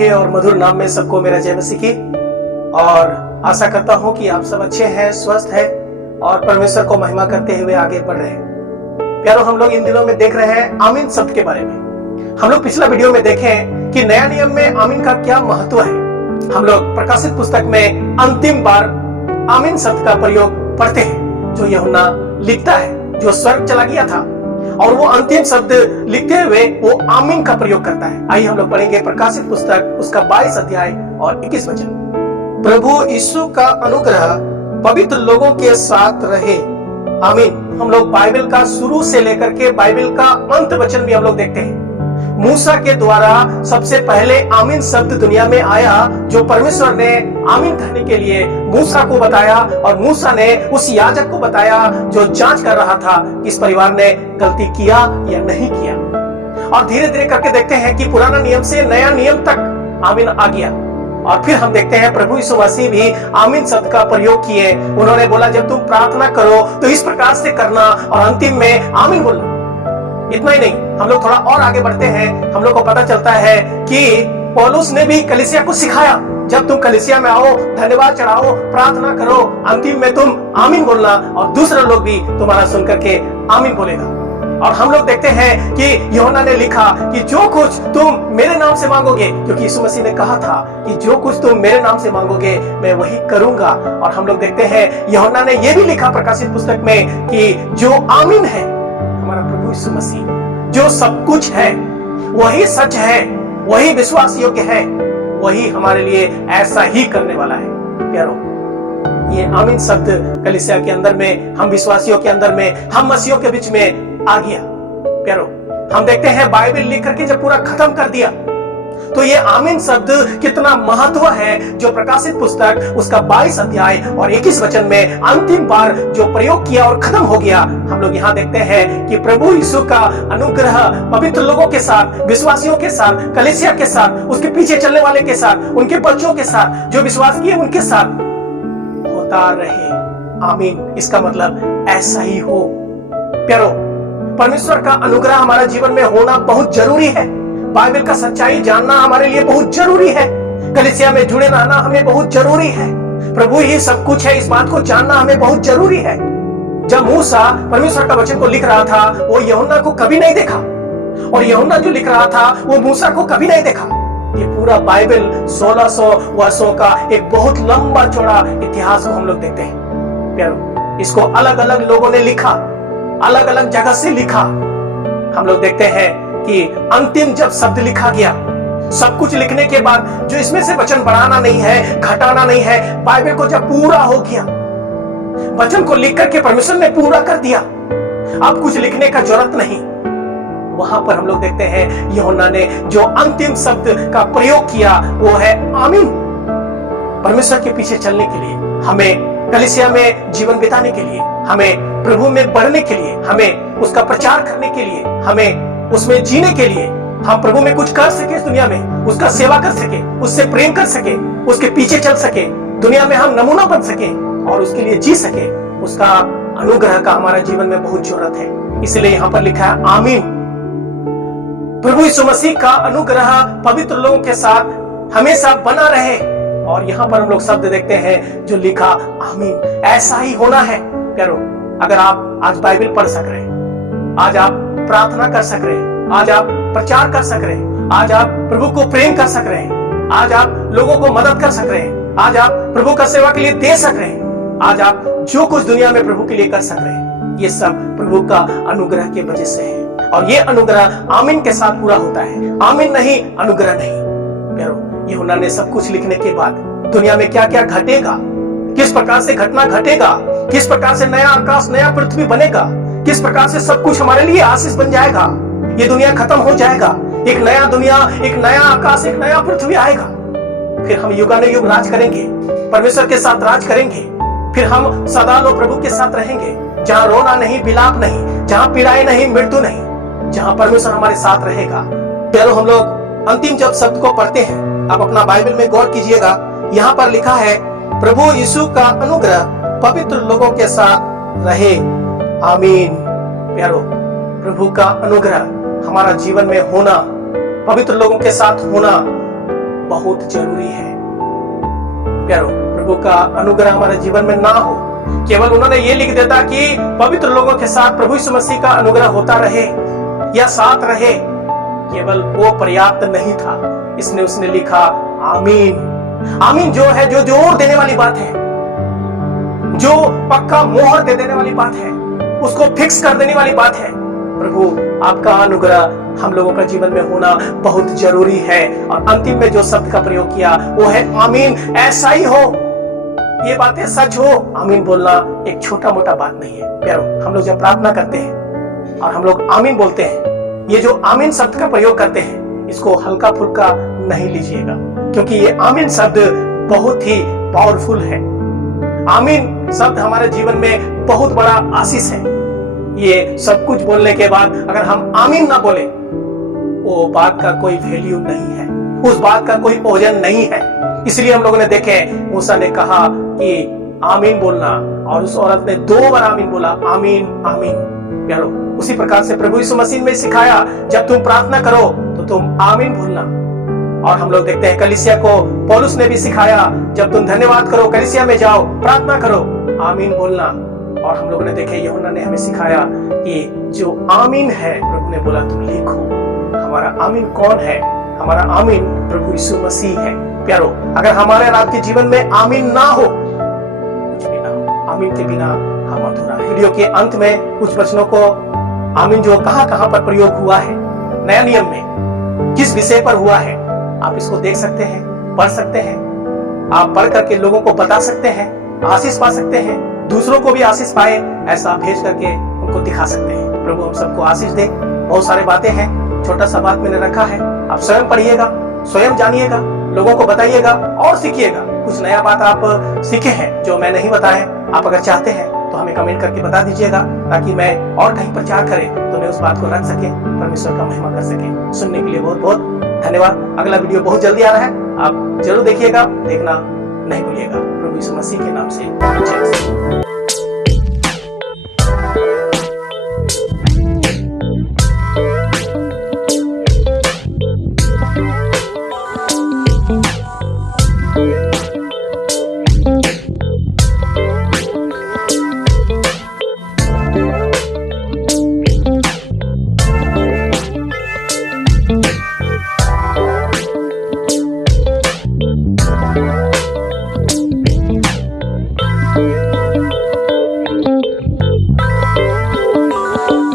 मीठे और मधुर नाम में सबको मेरा जय मसीह की। और आशा करता हूं कि आप सब अच्छे हैं, स्वस्थ हैं और परमेश्वर को महिमा करते हुए आगे बढ़ रहे हैं। प्यारो, हम लोग इन दिनों में देख रहे हैं आमीन शब्द के बारे में। हम लोग पिछला वीडियो में देखें कि नया नियम में आमीन का क्या महत्व है। हम लोग प्रकाशित पुस्तक में अंतिम बार आमीन शब्द का प्रयोग पढ़ते हैं, जो यूहन्ना लिखता है, जो स्वर्ग चला गया था और वो अंतिम शब्द लिखते हुए वो आमीन का प्रयोग करता है। आइए हम लोग पढ़ेंगे प्रकाशित पुस्तक उसका 22 अध्याय और 21 वचन। प्रभु यीशु का अनुग्रह पवित्र लोगों के साथ रहे, आमीन। हम लोग बाइबल का शुरू से लेकर के बाइबल का अंत वचन भी हम लोग देखते हैं। मूसा के द्वारा सबसे पहले आमीन शब्द दुनिया में आया, जो परमेश्वर ने आमीन कहने के लिए मूसा को बताया और मूसा ने उस याजक को बताया जो जांच कर रहा था कि इस परिवार ने गलती किया या नहीं किया। और धीरे धीरे करके देखते हैं कि पुराना नियम से नया नियम तक आमीन आ गया। और फिर हम देखते हैं प्रभु यीशु मसीह भी आमीन शब्द का प्रयोग किए। उन्होंने बोला, जब तुम प्रार्थना करो तो इस प्रकार से करना और अंतिम में आमीन बोलना। इतना ही नहीं, हम लोग थोड़ा और आगे बढ़ते हैं। हम लोग को पता चलता है कि पौलुस ने भी कलीसिया को सिखाया, जब तुम कलीसिया में आओ, धन्यवाद चढ़ाओ, प्रार्थना करो, अंतिम में तुम आमीन बोलना और दूसरे लोग भी तुम्हारा सुन करके आमीन बोलेगा। और हम लोग देखते हैं कि यूहन्ना ने लिखा कि जो कुछ तुम मेरे नाम से मांगोगे, क्योंकि यीशु मसीह ने कहा था कि जो कुछ तुम मेरे नाम से मांगोगे मैं वही करूंगा। और हम लोग देखते हैं यूहन्ना ने यह भी लिखा प्रकाशित पुस्तक में कि जो आमीन है, हमारा प्रभु यीशु मसीह जो सब कुछ है, वही सच है, वही विश्वास योग्य है, वही हमारे लिए ऐसा ही करने वाला है। प्यारो, ये आमीन शब्द कलीसिया के अंदर में, हम विश्वासियों के अंदर में, हम मसीहों के बीच में आ गया। प्यारो, हम देखते हैं बाइबल लिख करके जब पूरा खत्म कर दिया तो ये आमीन शब्द कितना महत्व है, जो प्रकाशित पुस्तक उसका 22 अध्याय और 21 वचन में अंतिम बार जो प्रयोग किया और खत्म हो गया। हम लोग यहाँ देखते हैं कि प्रभु यीशु का अनुग्रह पवित्र लोगों के साथ, विश्वासियों के साथ, कलीसिया के साथ, उसके पीछे चलने वाले के साथ, उनके बच्चों के साथ, जो विश्वास किए उनके साथ होता रहे। आमीन। इसका मतलब ऐसा ही हो। प्यारो, परमेश्वर का अनुग्रह हमारे जीवन में होना बहुत जरूरी है। बाइबल का सच्चाई जानना हमारे लिए बहुत जरूरी है। कलीसिया में जुड़े रहना हमें बहुत जरूरी है। प्रभु ही सब कुछ है, इस बात को जानना हमें बहुत जरूरी है। जब मूसा परमेश्वर का वचन को लिख रहा था, वो यूहन्ना को कभी नहीं देखा, और यूहन्ना जो लिख रहा था वो मूसा को कभी नहीं देखा। ये पूरा बाइबल 1600 वर्षों का एक बहुत लंबा चौड़ा इतिहास को हम लोग देखते हैं। प्यारो, इसको अलग अलग लोगों ने लिखा, अलग अलग जगह से लिखा। हम लोग देखते हैं कि अंतिम जब शब्द लिखा गया, सब कुछ लिखने के बाद जो इसमें से वचन बढ़ाना नहीं है, घटाना नहीं है, बाइबल को जब पूरा हो गया, वचन को लिख करके परमेश्वर ने पूरा कर दिया, अब कुछ लिखने का जरूरत नहीं। वहां पर हम लोग देखते हैं यूहन्ना ने जो अंतिम शब्द का प्रयोग किया वो है आमीन। परमेश्वर के पीछे चलने के लिए, हमें कलीसिया में जीवन बिताने के लिए, हमें प्रभु में बढ़ने के लिए, हमें उसका प्रचार करने के लिए, हमें उसमें जीने के लिए, हम प्रभु में कुछ कर सके, इस दुनिया में उसका सेवा कर सके, उससे प्रेम कर सके, उसके पीछे चल सके, दुनिया में हम नमूना बन सके और उसके लिए जी सके, उसका अनुग्रह का हमारा जीवन में बहुत जरूरत है। इसलिए यहाँ पर लिखा है आमीन। प्रभु यीशु मसीह का अनुग्रह पवित्र लोगों के साथ हमेशा बना रहे। और यहाँ पर हम लोग शब्द देखते हैं जो लिखा आमीन। ऐसा ही होना है। प्यारो, अगर आप आज बाइबल पढ़ सक रहे हैं, आज आप प्रार्थना कर सक रहे हैं, आज आप प्रचार कर सक रहे हैं, आज आप प्रभु को प्रेम कर सक रहे हैं, आज आप लोगों को मदद कर सक रहे हैं, आज आप प्रभु का सेवा के लिए दे सक रहे हैं, आज आप जो कुछ दुनिया में प्रभु के लिए कर सक रहे हैं, ये सब प्रभु का अनुग्रह की वजह से है। और ये अनुग्रह आमीन के साथ पूरा होता है। आमीन नहीं, अनुग्रह नहीं। प्यारो, यूहन्ना ने सब कुछ लिखने के बाद दुनिया में क्या क्या घटेगा, किस प्रकार से घटना घटेगा, किस प्रकार से नया आकाश नया पृथ्वी बनेगा, किस प्रकार से सब कुछ हमारे लिए आशीष बन जाएगा, ये दुनिया खत्म हो जाएगा, एक नया दुनिया, एक नया आकाश, एक नया पृथ्वी आएगा। फिर हम युगानुयुग राज करेंगे, परमेश्वर के साथ राज करेंगे। फिर हम सदा लो प्रभु के साथ रहेंगे, जहाँ रोना नहीं, विलाप नहीं, जहाँ पीड़ाएं नहीं, मृत्यु नहीं, जहाँ परमेश्वर हमारे साथ रहेगा। चलो हम लोग अंतिम जब शब्द को पढ़ते हैं, आप अपना बाइबल में गौर कीजिएगा। यहाँ पर लिखा है प्रभु यीशु का अनुग्रह पवित्र लोगों के साथ रहे, आमीन। प्यारो, प्रभु का अनुग्रह हमारा जीवन में होना, पवित्र लोगों के साथ होना, बहुत जरूरी है। प्यारो, प्रभु का अनुग्रह हमारे जीवन में ना हो, केवल उन्होंने ये लिख देता कि पवित्र लोगों के साथ प्रभु यीशु मसीह का अनुग्रह होता रहे या साथ रहे, केवल वो पर्याप्त नहीं था। इसने उसने लिखा आमीन। आमीन जो है, जो जोर देने वाली बात है, जो पक्का मोहर दे देने वाली बात है, उसको फिक्स कर देने वाली बात है। प्रभु आपका अनुग्रह हम लोगों का जीवन में होना बहुत जरूरी है। और अंतिम में जो शब्द का प्रयोग किया वो है आमीन। ऐसा ही हो, ये बातें सच हो। आमीन बोलना एक छोटा मोटा बात नहीं है। प्यारो, हम लोग जब प्रार्थना करते हैं और हम लोग आमीन बोलते हैं, ये जो आमीन शब्द का प्रयोग करते हैं, इसको हल्का फुल्का नहीं लीजिएगा, क्योंकि ये आमीन शब्द बहुत ही पावरफुल है। आमीन शब्द हमारे जीवन में बहुत बड़ा आशीष है। ये सब कुछ बोलने के बाद अगर हम आमीन ना बोले, वो बात का कोई वैल्यू नहीं है, उस बात का कोई ओजन नहीं है। इसलिए हम लोगों ने देखे, मूसा ने कहा कि आमीन बोलना, और उस औरत ने 2 बार आमीन बोला, आमीन आमीन। प्यारो, उसी प्रकार से प्रभु यीशु मसीह ने सिखाया, जब तुम प्रार्थना करो तो तुम आमीन बोलना। और हम लोग देखते हैं कलीसिया को पौलुस ने भी सिखाया, जब तुम धन्यवाद करो, कलीसिया में जाओ, प्रार्थना करो, आमीन बोलना। और हम लोगों ने देखे यूहन्ना ने हमें सिखाया कि जो आमीन है, प्रभु ने बोला तुम लिखो। हमारा आमीन कौन है? हमारा आमीन प्रभु यीशु मसीह है। प्यारो, अगर हमारे और आपके जीवन में आमीन ना हो, कुछ भी ना हो। आमीन के बिना हम अधूरा है। वीडियो के अंत में कुछ वचनों को आमीन जो कहां पर प्रयोग हुआ है, नया नियम में किस विषय पर हुआ है, आप इसको देख सकते हैं, पढ़ सकते हैं। आप पढ़ करके लोगों को बता सकते हैं, आशीष पा सकते हैं, दूसरों को भी आशीष पाए, ऐसा भेज करके उनको दिखा सकते हैं। प्रभु हम सबको आशीष दे। बहुत सारी बातें हैं, छोटा सा बात मैंने रखा है, आप स्वयं पढ़िएगा, स्वयं जानिएगा, लोगों को बताइएगा और सीखिएगा। कुछ नया बात आप सीखे हैं जो मैं नहीं बताया, आप अगर चाहते हैं तो हमें कमेंट करके बता दीजिएगा, ताकि मैं और कहीं प्रचार करे तो मैं उस बात को रख सके, परमेश्वर का महिमा कर सके। सुनने के लिए बहुत बहुत धन्यवाद। अगला वीडियो बहुत जल्दी आ रहा है, आप जरूर देखिएगा, देखना नहीं भूलिएगा। प्रभु यीशु मसीह के नाम से जय।